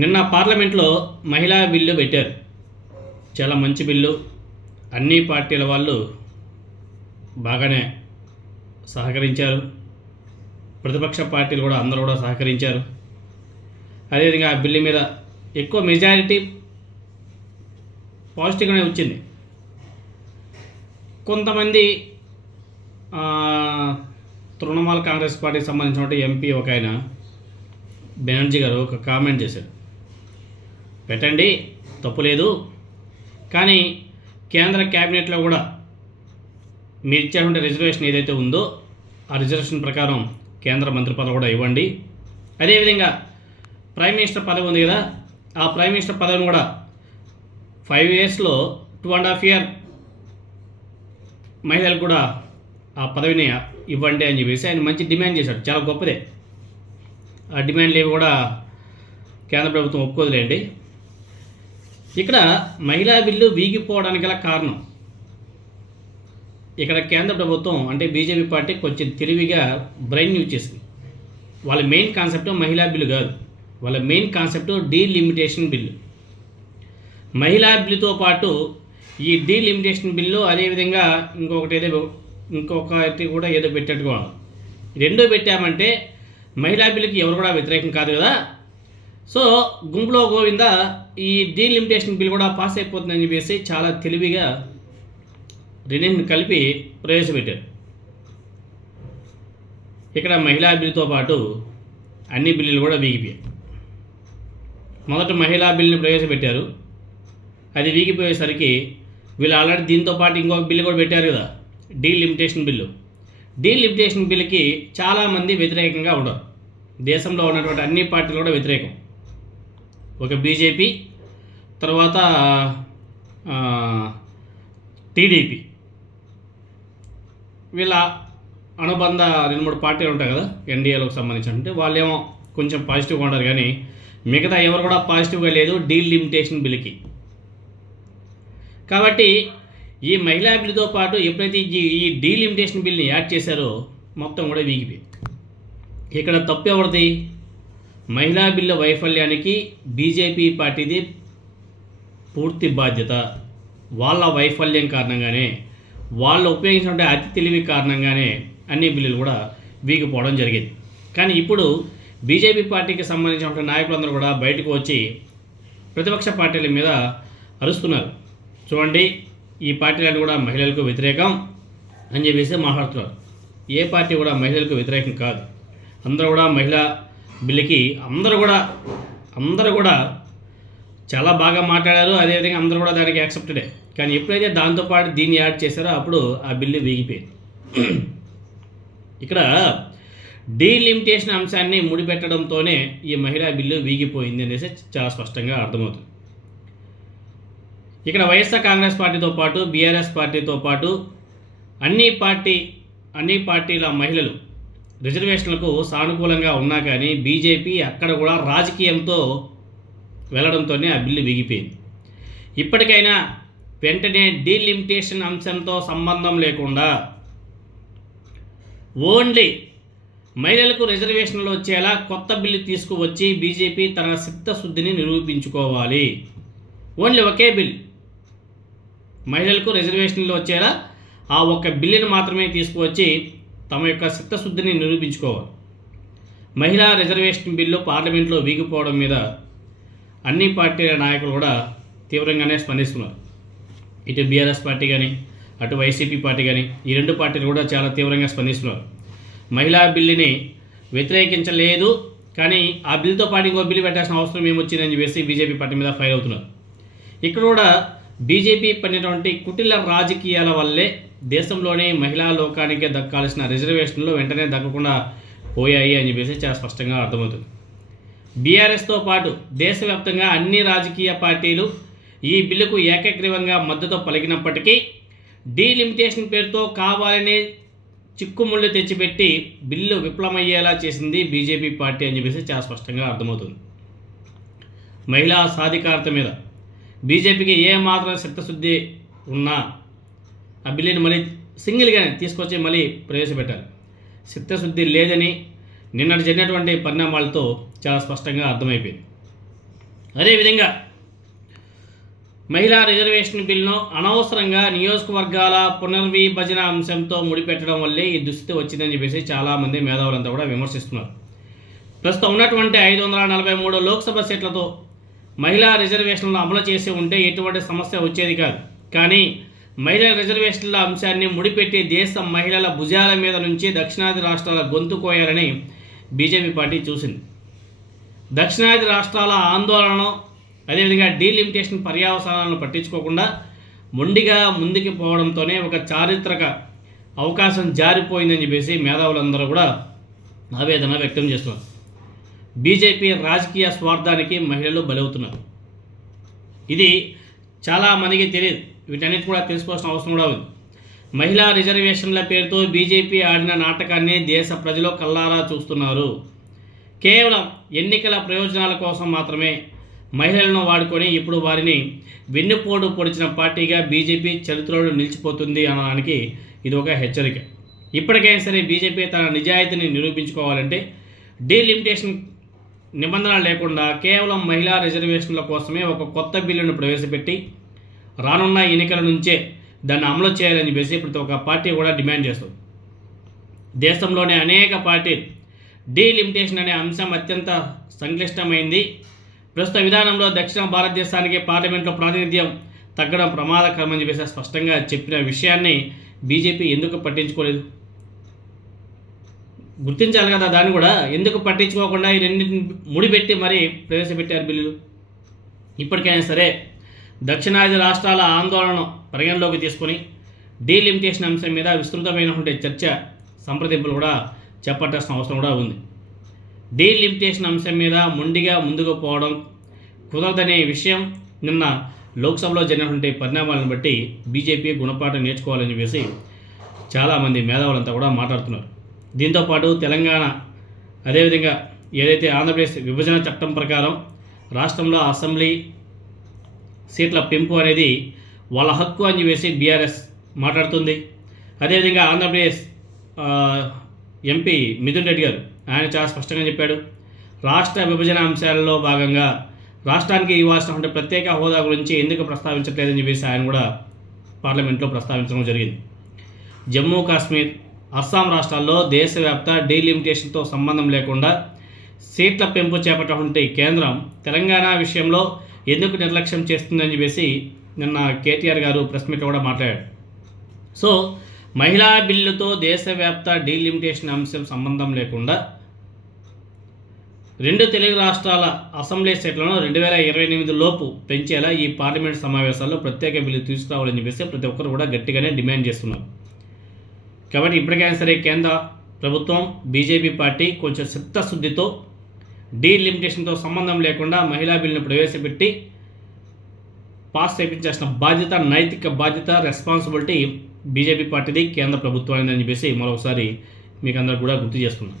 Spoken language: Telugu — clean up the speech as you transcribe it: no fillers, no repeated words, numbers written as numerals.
నిన్న పార్లమెంట్లో మహిళా బిల్లు పెట్టారు. చాలా మంచి బిల్లు. అన్ని పార్టీల వాళ్ళు బాగానే సహకరించారు. ప్రతిపక్ష పార్టీలు కూడా అందరూ కూడా సహకరించారు. అదేవిధంగా ఆ బిల్లు మీద ఎక్కువ మెజారిటీ పాజిటివ్గానే వచ్చింది. కొంతమంది తృణమూల్ కాంగ్రెస్ పార్టీకి సంబంధించిన ఎంపీ ఒక ఆయన బెనర్జీ గారు ఒక కామెంట్ చేశారు. పెట్టండి, తప్పు లేదు, కానీ కేంద్ర క్యాబినెట్లో కూడా మీరు ఇచ్చేటువంటి రిజర్వేషన్ ఏదైతే ఉందో ఆ రిజర్వేషన్ ప్రకారం కేంద్ర మంత్రి పదవి కూడా ఇవ్వండి. అదేవిధంగా ప్రైమ్ మినిస్టర్ పదవి ఉంది కదా, ఆ ప్రైమ్ మినిస్టర్ పదవిని కూడా 5 yearsలో 2.5 year మహిళలకు కూడా ఆ పదవిని ఇవ్వండి అని చెప్పేసి ఆయన మంచి డిమాండ్ చేశాడు. చాలా గొప్పదే. ఆ డిమాండ్లు ఏవి కూడా కేంద్ర ప్రభుత్వం ఒప్పుకోదులేండి. ఇక్కడ మహిళా బిల్లు వీగిపోవడానికి గల కారణం, ఇక్కడ కేంద్ర ప్రభుత్వం అంటే బీజేపీ పార్టీ కొంచెం తెలివిగా బ్రెయిన్ యూజ్ చేసింది. వాళ్ళ మెయిన్ కాన్సెప్ట్ మహిళా బిల్లు కాదు, వాళ్ళ మెయిన్ కాన్సెప్ట్ డీలిమిటేషన్ బిల్లు. మహిళా బిల్లుతో పాటు ఈ డీలిమిటేషన్ బిల్లు అదేవిధంగా ఇంకొకటి కూడా ఏదో పెట్టేట్టుగా రెండో పెట్టామంటే మహిళా బిల్లుకి ఎవరు కూడా వ్యతిరేకం కాదు కదా. సో గుంపులో గోవింద ఈ డీలిమిటేషన్ బిల్ కూడా పాస్ అయిపోతుందని చెప్పేసి చాలా తెలివిగా రెండింటిని కలిపి ప్రవేశపెట్టారు. ఇక్కడ మహిళా బిల్లుతో పాటు అన్ని బిల్లులు కూడా వీగిపోయాయి. మొదట మహిళా బిల్లుని ప్రవేశపెట్టారు, అది వీగిపోయేసరికి వీళ్ళు ఆల్రెడీ దీంతో పాటు ఇంకొక బిల్లు కూడా పెట్టారు కదా, డీలిమిటేషన్ బిల్లు. డీలిమిటేషన్ బిల్లుకి చాలామంది వ్యతిరేకంగా ఉండరు. దేశంలో ఉన్నటువంటి అన్ని పార్టీలు కూడా వ్యతిరేకం. ఒక బీజేపీ, తర్వాత టీడీపీ, వీళ్ళ అనుబంధ 2-3 పార్టీలు ఉంటాయి కదా ఎన్డీఏలకు సంబంధించి, వాళ్ళేమో కొంచెం పాజిటివ్గా ఉంటారు, కానీ మిగతా ఎవరు కూడా పాజిటివ్గా లేదు డీలిమిటేషన్ బిల్లుకి. కాబట్టి ఈ మహిళా బిల్లుతో పాటు ఎప్పుడైతే ఈ డీలిమిటేషన్ బిల్ని యాడ్ చేశారో మొత్తం కూడా వీగిపోయి. ఇక్కడ తప్పు ఎవరిది? మహిళా బిల్లు వైఫల్యానికి బీజేపీ పార్టీది పూర్తి బాధ్యత. వాళ్ళ వైఫల్యం కారణంగానే, వాళ్ళు ఉపయోగించిన అతి తెలివి కారణంగానే అన్ని బిల్లులు కూడా వీగిపోవడం జరిగింది. కానీ ఇప్పుడు బీజేపీ పార్టీకి సంబంధించిన నాయకులందరూ కూడా బయటకు వచ్చి ప్రతిపక్ష పార్టీల మీద అరుస్తున్నారు. చూడండి, ఈ పార్టీలన్నీ కూడా మహిళలకు వ్యతిరేకం అని చెప్పేసి మాట్లాడుతున్నారు. ఏ పార్టీ కూడా మహిళలకు వ్యతిరేకం కాదు. అందరూ కూడా మహిళా బిల్లుకి అందరూ కూడా చాలా బాగా మాట్లాడారు. అదేవిధంగా అందరూ కూడా దానికి యాక్సెప్టెడే. కానీ ఎప్పుడైతే దాంతోపాటు దీన్ని యాడ్ చేశారో అప్పుడు ఆ బిల్లు వీగిపోయింది. ఇక్కడ డీలిమిటేషన్ అంశాన్ని ముడిపెట్టడంతోనే ఈ మహిళా బిల్లు వీగిపోయింది అనేసి చాలా స్పష్టంగా అర్థమవుతుంది. ఇక్కడ వైఎస్ఆర్ కాంగ్రెస్ పార్టీతో పాటు బీఆర్ఎస్ పార్టీతో పాటు అన్ని పార్టీల మహిళలు రిజర్వేషన్లకు సానుకూలంగా ఉన్నా కానీ బీజేపీ అక్కడ కూడా రాజకీయంతో వెళ్ళడంతోనే ఆ బిల్లు వీగిపోయింది. ఇప్పటికైనా వెంటనే డీలిమిటేషన్ అంశంతో సంబంధం లేకుండా ఓన్లీ మహిళలకు రిజర్వేషన్లు వచ్చేలా కొత్త బిల్లు తీసుకువచ్చి బీజేపీ తన చిత్తశుద్ధిని నిరూపించుకోవాలి. ఓన్లీ ఒకే బిల్, మహిళలకు రిజర్వేషన్లు వచ్చేలా ఆ ఒక్క బిల్లుని మాత్రమే తీసుకువచ్చి తమ యొక్క చిత్తశుద్ధిని నిరూపించుకోవాలి. మహిళా రిజర్వేషన్ బిల్లు పార్లమెంట్లో వీగిపోవడం మీద అన్ని పార్టీల నాయకులు కూడా తీవ్రంగానే స్పందిస్తున్నారు. ఇటు బీఆర్ఎస్ పార్టీ కానీ అటు వైసీపీ పార్టీ కానీ ఈ 2 పార్టీలు కూడా చాలా తీవ్రంగా స్పందిస్తున్నారు. మహిళా బిల్లుని వ్యతిరేకించలేదు, కానీ ఆ బిల్లుతో పాటు ఇంకో బిల్లు పెట్టాల్సిన అవసరం ఏమొచ్చిందని చెప్పేసి బీజేపీ పార్టీ మీద ఫైర్ అవుతున్నారు. ఇక్కడ కూడా బీజేపీ పడినటువంటి కుటిల రాజకీయాల వల్లే దేశంలోనే మహిళా లోకానికి దక్కాల్సిన రిజర్వేషన్లు వెంటనే దక్కకుండా పోయాయి అని చెప్పేసి చాలా స్పష్టంగా అర్థమవుతుంది. బీఆర్ఎస్తో పాటు దేశవ్యాప్తంగా అన్ని రాజకీయ పార్టీలు ఈ బిల్లుకు ఏకగ్రీవంగా మద్దతు పలికినప్పటికీ డీలిమిటేషన్ పేరుతో కావాలని చిక్కుముళ్ళు తెచ్చిపెట్టి బిల్లు విఫలమయ్యేలా చేసింది బీజేపీ పార్టీ అని చెప్పేసి చాలా స్పష్టంగా అర్థమవుతుంది. మహిళా సాధికారత మీద బీజేపీకి ఏ మాత్రం చిత్తశుద్ధి ఉన్నా ఆ బిల్లుని మళ్ళీ సింగిల్గానే తీసుకొచ్చి మళ్ళీ ప్రవేశపెట్టాలి. చిత్తశుద్ధి లేదని నిన్నటి జరిగినటువంటి పరిణామాలతో చాలా స్పష్టంగా అర్థమైపోయింది. అదేవిధంగా మహిళా రిజర్వేషన్ బిల్లును అనవసరంగా నియోజకవర్గాల పునర్విభజన అంశంతో ముడిపెట్టడం వల్లే ఈ దుస్థితి వచ్చిందని చెప్పేసి చాలామంది మేధావులంతా కూడా విమర్శిస్తున్నారు. ప్రస్తుతం ఉన్నటువంటి 543 లోక్సభ సీట్లతో మహిళా రిజర్వేషన్లను అమలు చేసి ఉంటే ఎటువంటి సమస్య వచ్చేది కాదు. కానీ మహిళా రిజర్వేషన్ల అంశాన్ని ముడిపెట్టి దేశ మహిళల భుజాల మీద నుంచి దక్షిణాది రాష్ట్రాల గొంతు కోయాలని బీజేపీ పార్టీ చూసింది. దక్షిణాది రాష్ట్రాల ఆందోళన అదేవిధంగా డీలిమిటేషన్ పర్యవసానాలను పట్టించుకోకుండా మొండిగా ముందుకు పోవడంతోనే ఒక చారిత్రక అవకాశం జారిపోయిందని చెప్పేసి మేధావులందరూ కూడా ఆవేదన వ్యక్తం చేస్తున్నారు. బీజేపీ రాజకీయ స్వార్థానికి మహిళలు బలవుతున్నారు. ఇది చాలామందికి తెలియదు. వీటన్నిటి కూడా తెలుసుకోవాల్సిన అవసరం కూడా ఉంది. మహిళా రిజర్వేషన్ల పేరుతో బీజేపీ ఆడిన నాటకాన్ని దేశ ప్రజలు కల్లారా చూస్తున్నారు. కేవలం ఎన్నికల ప్రయోజనాల కోసం మాత్రమే మహిళలను వాడుకొని ఇప్పుడు వారిని వెన్నుపోటు పొడిచిన పార్టీగా బీజేపీ చరిత్రలో నిలిచిపోతుంది అనడానికి ఇది ఒక హెచ్చరిక. ఇప్పటికైనా సరే బీజేపీ తన నిజాయితీని నిరూపించుకోవాలంటే డీలిమిటేషన్ నిబంధన లేకుండా కేవలం మహిళా రిజర్వేషన్ల కోసమే ఒక కొత్త బిల్లును ప్రవేశపెట్టి రానున్న ఎన్నికల నుంచే దాన్ని అమలు చేయాలని చెప్పేసి ప్రతి ఒక్క పార్టీ కూడా డిమాండ్ చేస్తుంది. దేశంలోని అనేక పార్టీలు డీలిమిటేషన్ అనే అంశం అత్యంత సంక్లిష్టమైంది. ప్రస్తుత విధానంలో దక్షిణ భారతదేశానికి పార్లమెంట్లో ప్రాతినిధ్యం తగ్గడం ప్రమాదకరమని చెప్పేసి స్పష్టంగా చెప్పిన విషయాన్ని బీజేపీ ఎందుకు పట్టించుకోలేదు? గుర్తించాలి కదా. దాన్ని కూడా ఎందుకు పట్టించుకోకుండా ఈ రెండింటిని ముడిపెట్టి మరీ ప్రవేశపెట్టారు బిల్లులు. ఇప్పటికైనా సరే దక్షిణాది రాష్ట్రాల ఆందోళనను పరిగణలోకి తీసుకొని డీలిమిటేషన్ అంశం మీద విస్తృతమైనటువంటి చర్చ సంప్రదింపులు కూడా చేపట్టాల్సిన అవసరం కూడా ఉంది. డీలిమిటేషన్ అంశం మీద మొండిగా ముందుకు పోవడం కుదరదనే విషయం నిన్న లోక్సభలో జరిగినటువంటి పరిణామాలను బట్టి బీజేపీ గుణపాఠం నేర్చుకోవాలని చెప్పేసి చాలామంది మేధావులంతా కూడా మాట్లాడుతున్నారు. దీంతోపాటు తెలంగాణ అదేవిధంగా ఏదైతే ఆంధ్రప్రదేశ్ విభజన చట్టం ప్రకారం రాష్ట్రంలో అసెంబ్లీ సీట్ల పెంపు అనేది వాళ్ళ హక్కు అని చెప్పేసి బీఆర్ఎస్ మాట్లాడుతుంది. అదేవిధంగా ఆంధ్రప్రదేశ్ ఎంపీ మిథున్ రెడ్డి గారు ఆయన చాలా స్పష్టంగా చెప్పాడు. రాష్ట్ర విభజన అంశాలలో భాగంగా రాష్ట్రానికి ఇవ్వాల్సినటువంటి ప్రత్యేక హోదా గురించి ఎందుకు ప్రస్తావించట్లేదని చెప్పేసి ఆయన కూడా పార్లమెంట్లో ప్రస్తావించడం జరిగింది. జమ్మూ కాశ్మీర్, అస్సాం రాష్ట్రాల్లో దేశవ్యాప్త డీలిమిటేషన్తో సంబంధం లేకుండా సీట్ల పెంపు చేపట్టినటువంటి కేంద్రం తెలంగాణ విషయంలో ఎందుకు నిర్లక్ష్యం చేస్తుందని చెప్పేసి నిన్న కేటీఆర్ గారు ప్రెస్ మీట్లో కూడా మాట్లాడారు. సో మహిళా బిల్లుతో దేశవ్యాప్త డీలిమిటేషన్ అంశం సంబంధం లేకుండా 2 తెలుగు రాష్ట్రాల అసెంబ్లీ సీట్లను 2028 లోపు పెంచేలా ఈ పార్లమెంట్ సమావేశాల్లో ప్రత్యేక బిల్లు తీసుకురావాలని చెప్పేసి ప్రతి ఒక్కరు కూడా గట్టిగానే డిమాండ్ చేస్తున్నారు. కాబట్టి ఇప్పటికైనా సరే కేంద్ర ప్రభుత్వం బీజేపీ పార్టీ కొంచెం చిత్తశుద్ధితో డీలిమిటేషన్తో సంబంధం లేకుండా మహిళా బిల్లును ప్రవేశపెట్టి పాస్ చేయించాల్సిన బాధ్యత, నైతిక బాధ్యత, రెస్పాన్సిబిలిటీ బీజేపీ పార్టీది, కేంద్ర ప్రభుత్వాన్ని అని చెప్పేసి మరొకసారి మీకు అందరికి కూడా గుర్తు చేస్తున్నాను.